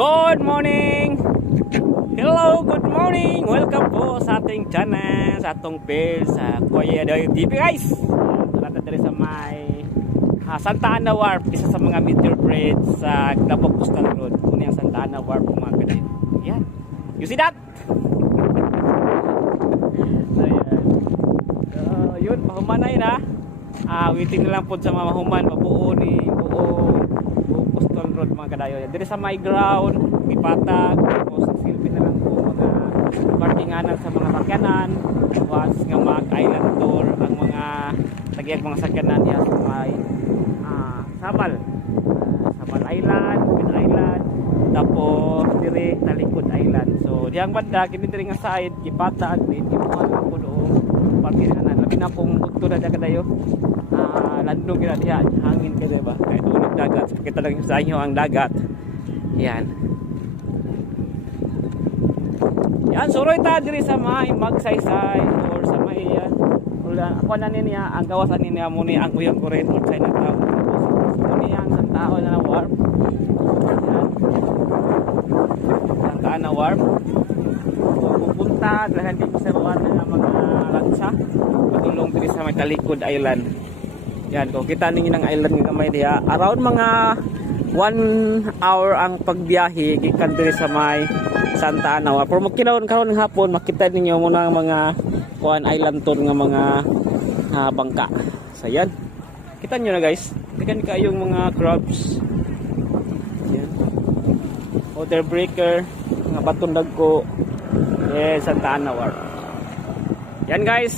Good morning! Hello, good morning! Welcome po sa ating channel, sa atong page, sa Kuya Doy TV guys! Tulad na sa may Santa Ana Wharf, isa sa mga meteor bridge sa Davao Coastal Road. Muna yung Santa Ana Wharf mga kadayo. Yan! You see that? Ayan. Yun, mahumanay na. Waiting na lang po sa mga mahuman, mabuo ni buo Coastal Road mga kadayo. Dito sa my ground, ipatag, tapos silbi na lang po mga parkinganan sa mga sakyanan. Once nga mag-island tour ang mga tagiag mga sakyanan diya sa may Sabal. Sabal Island, Bukid Island, tapos dire Talikod Island. So diyang banda kini diri nga side ipatag din imuha lang po doon parkinganan. Labi na pong bugto na kadayo. Landong kina diha, hangin kaya ba? Kahit ulit dagat, kita lang sa inyo ang dagat. Yan. Yan, suroy ta diri sa may magsaysay or sa may ako na niya, ang gawasan niya muna ang uyang kuren or sa na tao. Muna yan sa tao na warp. Yan. Santa Ana Wharf. Pupunta dahil dito sa ruan ng mga lansa. Patulong diri sa may Talikod Island. Yan, kung kita ninyo ng island ng kamay diya, around mga 1 hour ang pagbiyahe gikan diri sa may Santa Ana. Pero magkinahon karon ng hapon, makita ninyo muna ang mga island tour nga mga bangka. So yan. Kita nyo na guys. Tingnan kayong mga crabs. Yan. Water breaker, mga batong dagko. Santa Ana Wharf. Yan guys.